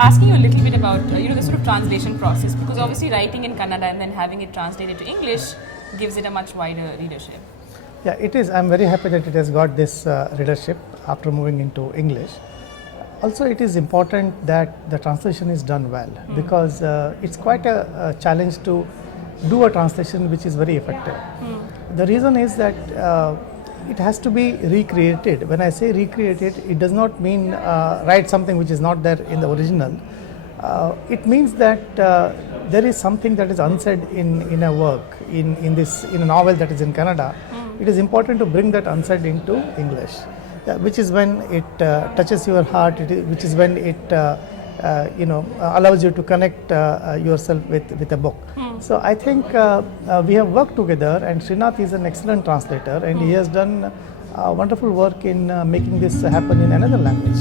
asking you a little bit about the sort of translation process, because obviously writing in Kannada and then having it translated to English gives it a much wider readership. Yeah, it is. I'm very happy that it has got this readership after moving into English. Also, it is important that the translation is done well, because it's quite a challenge to do a translation which is very effective. The reason is that it has to be recreated. When I say recreated, it does not mean write something which is not there in the original. It means that there is something that is unsaid in a work, in a novel that is in Kannada. It is important to bring that unsaid into English, which is when it touches your heart, which is when it allows you to connect yourself with a book. So I think we have worked together, and Srinath is an excellent translator, and he has done wonderful work in making this happen in another language.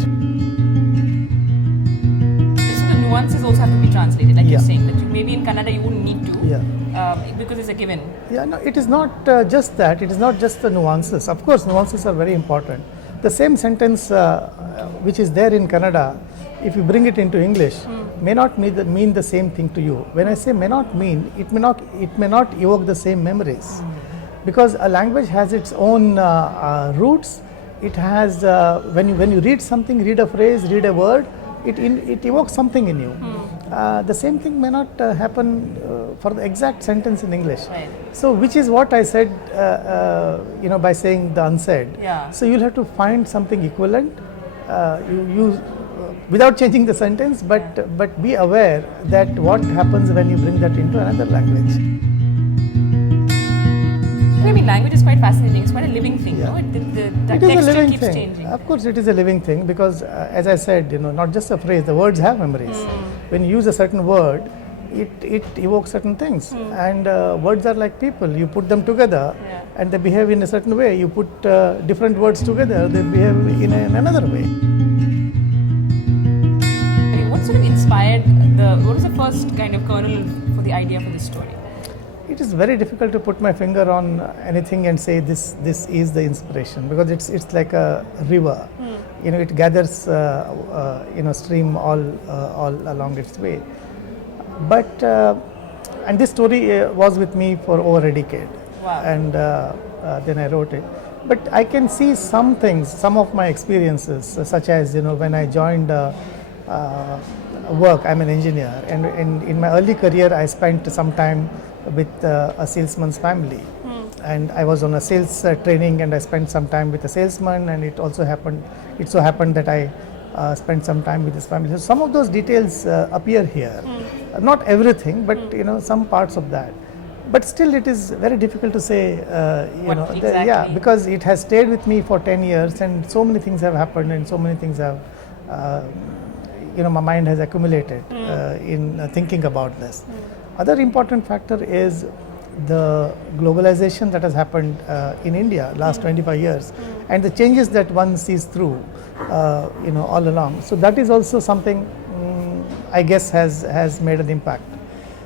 So the nuances also have to be translated, like you're saying, that maybe in Kannada you wouldn't need to, because it's a given. Yeah, no, it is not just that. It is not just the nuances. Of course, nuances are very important. The same sentence which is there in Kannada, if you bring it into English, may not mean the same thing to you. When I say may not mean, it may not evoke the same memories, because a language has its own roots. It has when you read something, read a phrase, read a word, it evokes something in you. The same thing may not happen for the exact sentence in English. Right. So, which is what I said, by saying the unsaid. Yeah. So you will have to find something equivalent. You without changing the sentence, but be aware that what happens when you bring that into another language. I mean, language is quite fascinating. It's quite a living thing, no? The texture keeps changing. Of course, it is a living thing, because as I said, not just a phrase, the words have memories. When you use a certain word, it evokes certain things, and words are like people. You put them together and they behave in a certain way. You put different words together, they behave in another way. What sort of inspired what was the first kind of kernel for the idea for this story? It is very difficult to put my finger on anything and say this is the inspiration, because it's like a river. It gathers stream all along its way. But and this story was with me for over a decade. Wow. And then I wrote it. But I can see some things, some of my experiences, such as when I joined work. I'm an engineer, and in my early career I spent some time with a salesman's family, and I was on a sales training, and I spent some time with a salesman, and it so happened that I spent some time with his family. So some of those details appear here, not everything, but some parts of that. But still, it is very difficult to say, exactly. because it has stayed with me for 10 years, and so many things have happened, and so many things have, my mind has accumulated in thinking about this. Other important factor is the globalization that has happened in India last 25 years, and the changes that one sees through, all along. So that is also something I guess has made an impact.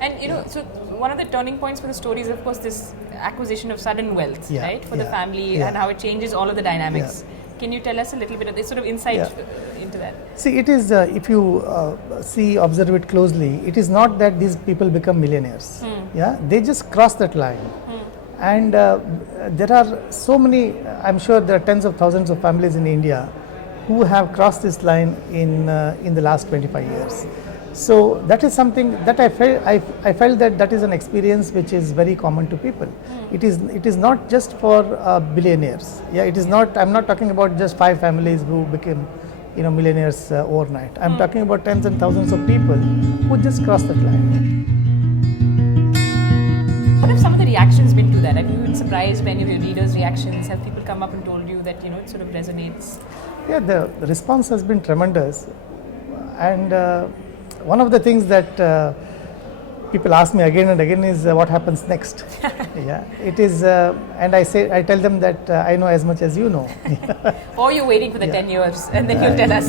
And so one of the turning points for the story is, of course, this acquisition of sudden wealth, right, for the family, and how it changes all of the dynamics. Can you tell us a little bit of this sort of insight into that? See, it is, if you observe it closely, it is not that these people become millionaires. They just cross that line. And there are so many, I'm sure there are tens of thousands of families in India who have crossed this line in the last 25 years. So that is something that I felt that is an experience which is very common to people. It is not just for billionaires. It is not. I'm not talking about just 5 families who became, millionaires overnight. I'm talking about tens and thousands of people who just crossed that line. What have some of the reactions been to that? Have you been surprised by any of your readers' reactions? Have people come up and told you that it sort of resonates? Yeah, the response has been tremendous, and one of the things that people ask me again and again is what happens next. It is, and I tell them that I know as much as you know. Or you're waiting for the 10 years, and then you'll tell us.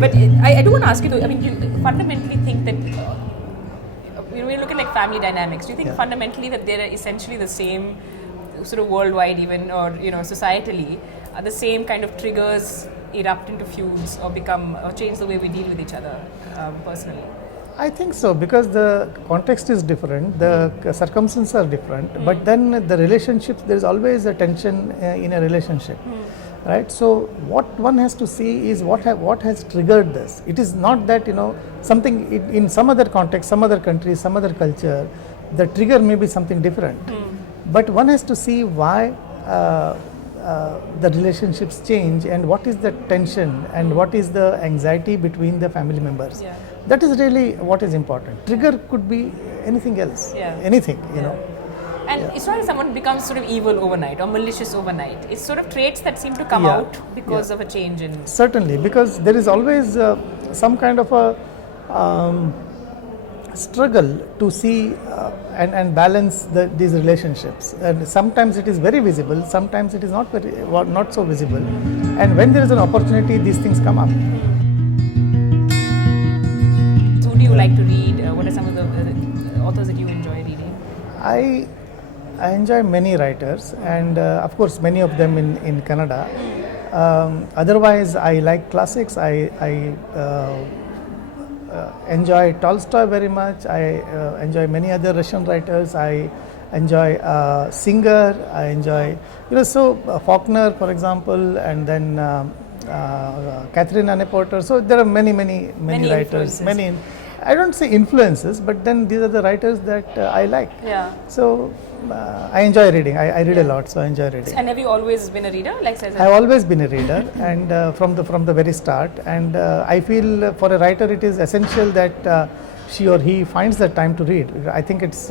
But I do want to ask you, though, do you fundamentally think that when we look at family dynamics, do you think fundamentally that they're essentially the same, sort of worldwide even, or societally? the same kind of triggers erupt into feuds or change the way we deal with each other personally? I think so, because the context is different, the circumstances are different, but then the relationships, there is always a tension in a relationship, right? So what one has to see is what has triggered this. It is not that, something in some other context, some other country, some other culture, the trigger may be something different, but one has to see why the relationships change and what is the tension and what is the anxiety between the family members. Yeah. That is really what is important. Trigger could be anything else, anything, know. And it's not that someone becomes sort of evil overnight or malicious overnight. It's sort of traits that seem to come out because of a change in... Certainly, because there is always some kind of a struggle to see and balance these relationships. And sometimes it is very visible, sometimes it is not so visible. And when there is an opportunity, these things come up. So who do you like to read? What are some of the authors that you enjoy reading? I enjoy many writers, and of course many of them in Kannada. Otherwise, I like classics. I enjoy Tolstoy very much. I enjoy many other Russian writers. I enjoy Singer. I enjoy, Faulkner, for example, and then Catherine Anne Porter. So there are many writers. I don't say influences, but then these are the writers that I like. Yeah. So I enjoy reading. I read a lot, so I enjoy reading. And have you always been a reader? I've always been a reader, and from the very start. And I feel for a writer it is essential that she or he finds the time to read. I think it's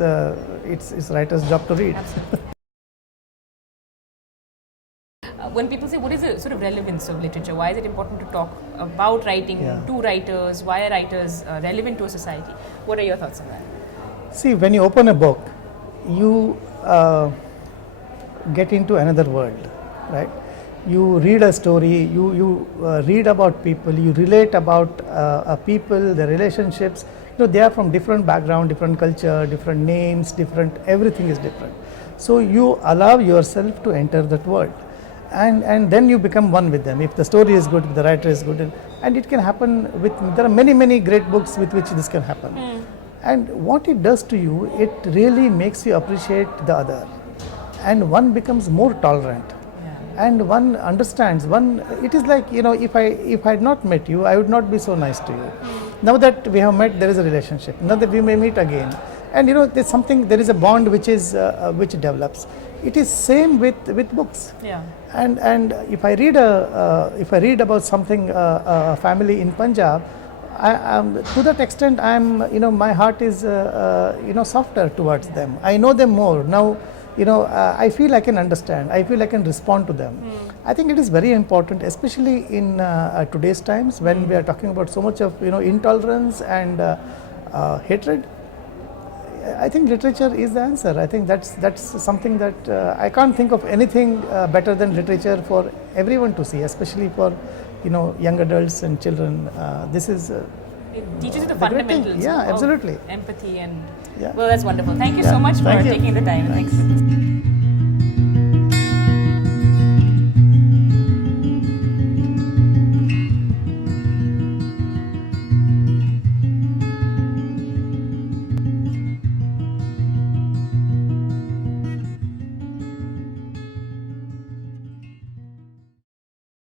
writer's job to read. Absolutely. When people say, what is the sort of relevance of literature? Why is it important to talk about writing to writers? Why are writers relevant to a society? What are your thoughts on that? See, when you open a book, you get into another world, right? You read a story, you read about people, you relate about people, the relationships. They are from different background, different culture, different names, everything is different. So you allow yourself to enter that world. And then you become one with them. If the story is good, if the writer is good, and it can happen there are many great books with which this can happen. And what it does to you, it really makes you appreciate the other, and one becomes more tolerant, and one understands. It is like, if I had not met you, I would not be so nice to you. Now that we have met, there is a relationship. Now that we may meet again, and there is a bond which develops. It is same with books. Yeah. And if I read about something, a family in Punjab, to that extent, my heart is softer towards them. I know them more now. I feel I can understand. I feel I can respond to them. I think it is very important, especially in today's times when we are talking about so much of intolerance and hatred. I think literature is the answer. I think that's something that I can't think of anything better than literature for everyone to see, especially for young adults and children. This is it teaches you the fundamentals absolutely. of empathy and well, that's wonderful. Thank you so much for taking the time. Thanks.